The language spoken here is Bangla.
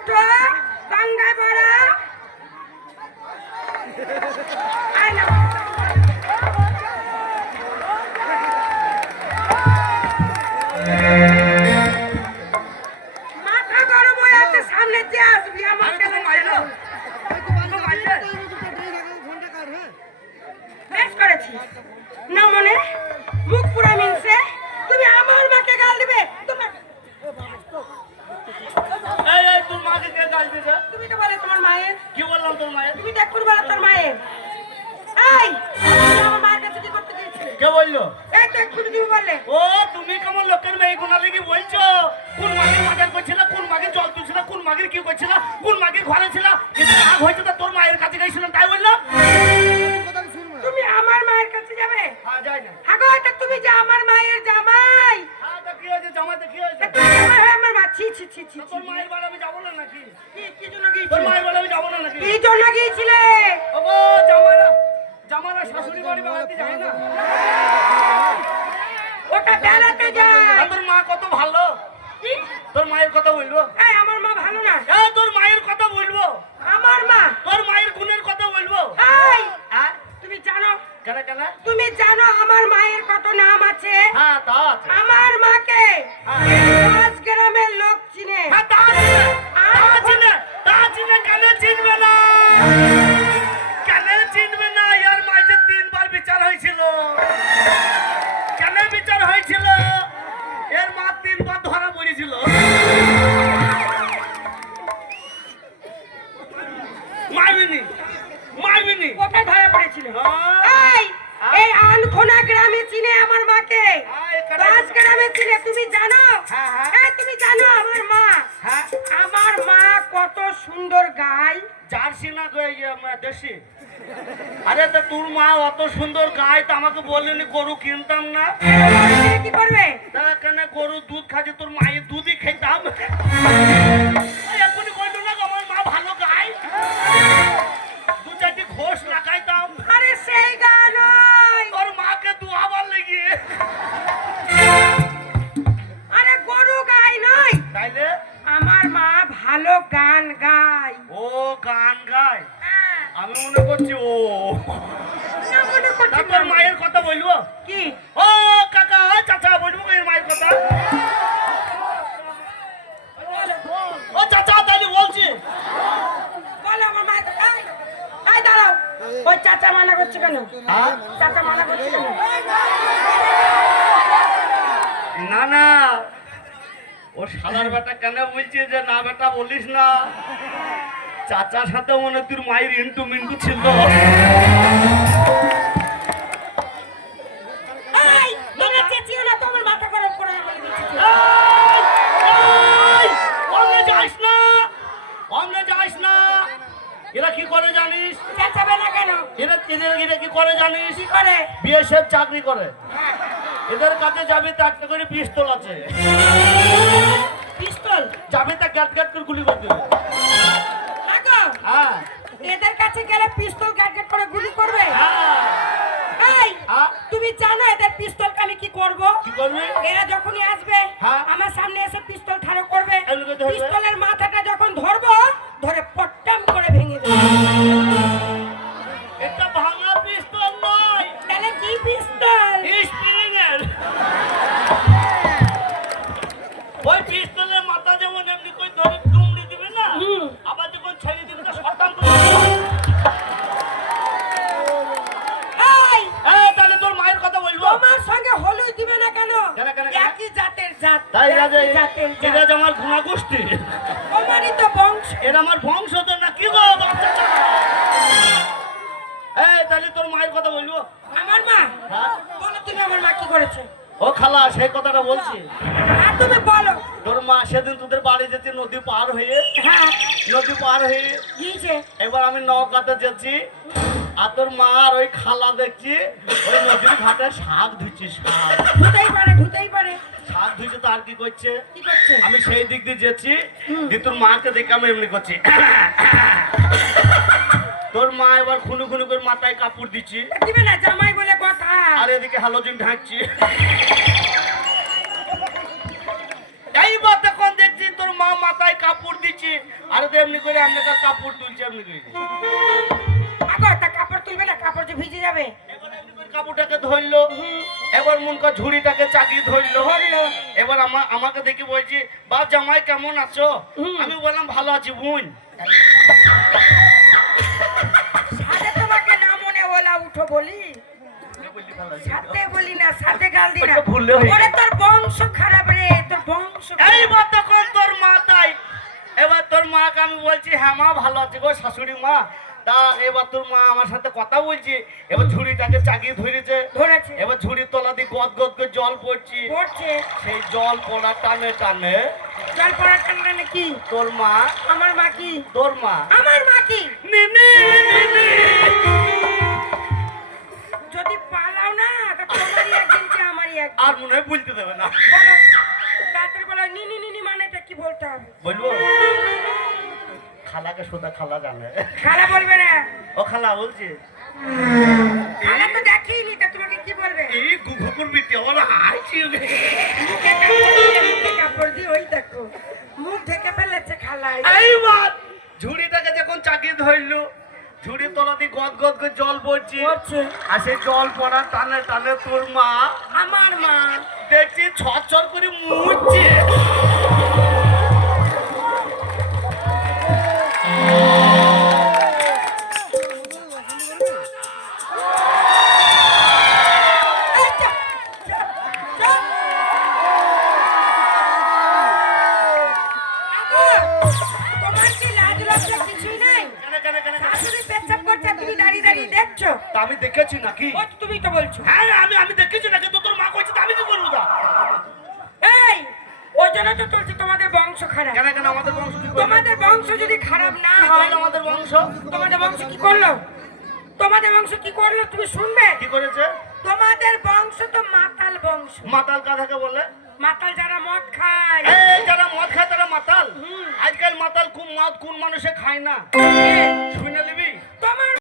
উঠো গঙ্গায় পড়া মাথা গরম হয়ে আছে সামনে যে আসবি আমার কাছে বেশ করেছি না মনে মুখ পুরা মিলছে তুমি আমার মাকে গাল দিবে তোমার তোর মাকে কে গাল দিছে? তুমি তো বলে তোমার মায়ের কি বললাম তোর মায়ের? তুমি দেখ কোন বলে তোর মায়ের এই তুমি আমার মায়ের কাছে কি করতে গিয়েছিলে? কে বললো? এই তো এক্ষুনি তুমি বললে ও তুমি কেমন লোকের মেয়ে গোনালে কি বলছো? কোন মাগির বাজার করছিল, কোন মাগির জল তুলছিল, কোন মাগির কি করছিল, কোন মাগির ঘরে ছিল, কিন্তু রাগ হয়েছে তো তোর মায়ের কাছে গেছিলাম তাই বললো? তুমি আমার মায়ের কাছে যাবে? হ্যাঁ যাই না। হাগো এটা তুমি যে আমার মায়ের জামাই হ্যাঁ তো কি হয়েছে, জামাইতে কি হয়েছে? তুমি জামাই হয়ে আমার মা ছি ছি ছি ছি তোর মায়ের বাড়ি আমি যাবো না নাকি? কি জন্য তোর গিয়েছিলে? মায়ের বাড়ি আমি যাবো না নাকি? কি জন্য গিয়েছিলে? ওগো জামাইরা জামাইরা শাশুড়ি বাড়ি বেড়াতে যায় না? ওটা বেড়াতে যায়। আর তোর মা কত ভালো, কি? তোর মায়ের কথা বলবো? এই আমার মা ভালো না। তোর মায়ের কথা বলবো? আমার মা তোর মায়ের গুণের কথা বলবো? এই হ্যাঁ তুমি জানো কেন কেন? তুমি জানো আমার মায়ের কত নাম আছে? হ্যাঁ তা আছে। আমার মাকে হ্যাঁ। এই 5 গ্রামের লোক চিনে। হ্যাঁ তা চিনে, তা চিনে কেন চিনবে না? কেন চিনবে না? এর মাঝে 3 বার বিচার হয়েছিল। কেন বিচার হয়েছিল? এর মা 3 বার ধরা পড়েছিল। মারবিনি মারবিনি। কোথায় ধরা পড়েছিল? হ্যাঁ। এই এই আনখোনা গ্রামে চিনে আমার মাকে। হ্যাঁ, এখানে- 5 গ্রামে চিনে তুমি জানো? হ্যাঁ, হ্যাঁ। এই তুমি জানো আমার মা? হ্যাঁ আমার মা কত সুন্দর গায়। জার্সি না দেশি? আরে তা তোর মা অত সুন্দর গায় তা আমাকে বললেনি গরু কিনতাম না? কি করবে? তা কেন গরু দুধ খাচ্ছে, তোর মায়ের দুধই খেতাম। এখনই বললো না আমার মা ভালো গায়, 2-4টি ঘোষ লাগাইতাম আরে সেই গান নয়। তোর মাকে দুয়াবার লেগে। আরে গরু গায় নয়, তাইলে আমার মা ভালো গান গায়। ও গান গায়? হ্যাঁ, আমি মনে করছি ও। না মনে তা করছি তোর না। মায়ের কথা বলবো? কি? ও কাকা চাচা বলবো এর মায়ের কথা? ও চাচা তাইলে বলছি। বলো আমার মায়ের কথা। এই দাঁড়াও, ওই চাচা মানা করছে কেন? হ্যাঁ? চাচা মানা করছে কেন? না না, ও শালার বেটা কেন বলছে যে না বেটা বলিস না? চাচার সাথে মনে হয় তোর মায়ের ইন্টু মিন্টু ছিল। এই, তোমরা চেঁচিও না, তোমার মাথা গরম করে আমি বলে দিচ্ছি। অন্য যাস না, অন্য যাস না। এরা কি করে জানিস? চেঁচাবে না কেন? এরা এরা কি করে জানিস? কি করে? বিএসএফ চাকরি করে। হ্যাঁ, এদের কাছে যাবি তো একটা করে পিস্তল আছে, পিস্তল। যাবি তা গ্যাট গ্যাট করে গুলি করে দেবে। আগো, হ্যাঁ এদের কাছে গেলে পিস্তল গার্ড করে গুলি করবে? হ্যাঁ। এই, হ্যাঁ? তুমি জানো এদের পিস্তলকে আমি কি করব? কি করবি? এরা যখনই আসবে হ্যাঁ। আমার সামনে এসে পিস্তল ঠাড়ো করবে। এমনি করে ধরবে? পিস্তলের মাথাটা যখন ধরবো ধরে পট্টাম করে ভেঙে দেবো। এটা ভাঙা পিস্তল নয়, তাহলে কি পিস্তল? স্প্রিং এর। ওই পিস্তলের মাথা যেমন এমনি করে ধরে ডুমড়ি দিবে না, হুম। আবার যখন ছেড়ে দিবে তো শটান করে। এই, তাহলে তোর মায়ের কথা বলবো? তোমার সঙ্গে হলুই দিবে না কেন? কেন, কেন? একই জাতের জাত। তাই একই জাতের জাত। এরা যে আমার গুণা গোষ্ঠী, তোমারই তো বংশ। এরা আমার বংশ তো না কি গো বাচ্চাটা? তাহলে তোর মায়ের কথা বলবো? আমার মা? হ্যাঁ? বলো তুমি আমার মা কি করেছে? ও খালা সেই কথাটা বলছি। আর তুমি বলো। তোর মা সেদিন তোদের বাড়ি যেতে নদী পার হয়ে, হ্যাঁ, নদী পার হয়ে গিয়েছে। এবার আমি নৌকাতে যেছি, আর তোর মা আর ওই খালা দেখছি ওই নদীর ঘাটে শাক ধুচ্ছে। শাক ধুতেই পারে। শাক ধুইছে তো আর কি করছে? কি করছে? আমি সেই দিক দিয়ে যেছি, দিয়ে তোর মাকে দেখে আমি এমনি করছি। তোর মা এবার খুনু খুনু করে মাথায় কাপড় দিচ্ছি, দিবে না, জামাই বলে কথা। আর এদিকে হ্যালোজিন ঢাকছি। এইবার তখন দেখছি তোর মা মাথায় কাপড় দিচ্ছি আর তো এমনি করে আপনাকে কাপড় তুলছে এমনি করে আগো তা কাপড় তুলবে না, কাপড় যে ভিজে যাবে। এবার এমনি করে কাপড়টাকে ধরলো, এবার মন কর ঝুড়িটাকে চাকিয়ে ধরলো। ধরলো। এবার আমাকে দেখে বলছি বাপ জামাই কেমন আছো? আমি বললাম ভালো আছি বোন। সাথে তোমাকে না মনে ওলা উঠো বলি, সাথে বলি না, সাথে গাল দি না। ওটা ভুলে হয়ে ওরে তোর বংশ খারাপ রে, তোর বংশ খারাপ। এইবার তখন তোর মা তাই, এবার তোর মাকে আমি বলছি হ্যাঁ মা ভালো আছে গো শাশুড়ি মা। তা এবার তোর মা আমার সাথে কথা বলছে, এবার ঝুড়িটাকে চাকিয়ে ধরেছে। ধরেছে। এবার ঝুড়ির তলা দিয়ে গদ গদ করে জল পড়ছে। পড়ছে। সেই জল পড়া টানে টানে জল পড়ার টানে নাকি? তোর মা, আমার মা কি? তোর মা, আমার মা কি? নিনি নিনি। যদি পালাও না তা তোমারই একদিন কি আমারই একদিন। আর মনে হয় বলতে দেবে না। বলো, রাতের বেলা নিনি নিনি মানেটা কি বলতে হবে? বলবো খালাকে সোদা খালা জানে। খালা বলবে না। ও খালা বলছে খালা তো দেখিনি, তা তোমাকে কি বলবে? এই গুঘুকুর বিতে ওরা হাইছি। মুখে কাপড় দিয়ে, মুখে কাপড় দিয়ে, ওই দেখো মুখ ঢেকে ফেলেছে খালা। এইবার ঝুড়িটাকে যখন চাকিয়ে ধরলো, ঝুড়ির তলা দিয়ে গদ গদ করে জল পড়ছে। পড়ছে। আর সেই জল পড়া টানে টানে তোর মা আমার মা দেখছি ছটছট করে মুছছে। এই চুপ, চুপ, চুপ। আগো, তোমার কি লাজ লজ্জা কিছুই নাই? কেন কেন কেন কেন? শাশুড়ি পেচ্ছাপ করছে, তুমি দাঁড়িয়ে দাঁড়িয়ে দেখছো? তা আমি দেখেছি নাকি? ও তো তুমি তো বলছো। হ্যাঁ আমি দেখেছি নাকি? তো তোর মা কইছে তা আমি কি করবো? তা এই, ওই জন্য তো বলছি তোমাদের বংশ খারাপ। কেন কেন আমাদের বংশ কি করলো? তোমাদের বংশ যদি খারাপ না কি হয়, করলো আমাদের বংশ? তোমাদের বংশ কি করলো? তোমাদের বংশ কি করলো তুমি শুনবে? কি করেছে? তোমাদের বংশ তো মাতাল বংশ। মাতাল কাদাকে বলে? মাতাল যারা মদ খায়। এই যারা মদ খায় তারা মাতাল। আজকাল মাতাল কোন মদ কোন মানুষে খায় না। শুনে নিবি